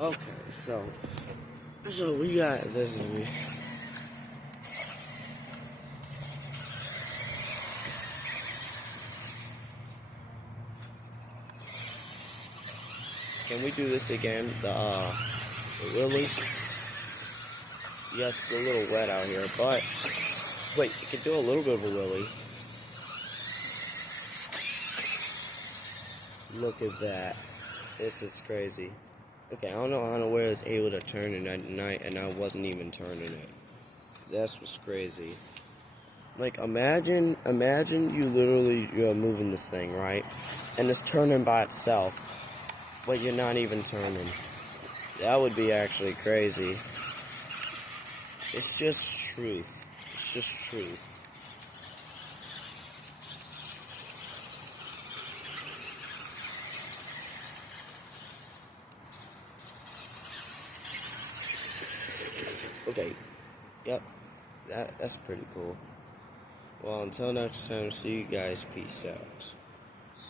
Okay, so we got this. Can we do this again? The Willy? Yes, it's a little wet out here, but wait, you can do a little bit of a Willy. Look at that. This is crazy. Okay, I don't know how where it's able to turn it at night, and I wasn't even turning it. That's what's crazy. Like, imagine you're moving this thing, right? And it's turning by itself, but you're not even turning. That would be actually crazy. It's just truth. It's just truth. Okay. Yep. That's pretty cool. Well, until next time, see you guys. Peace out.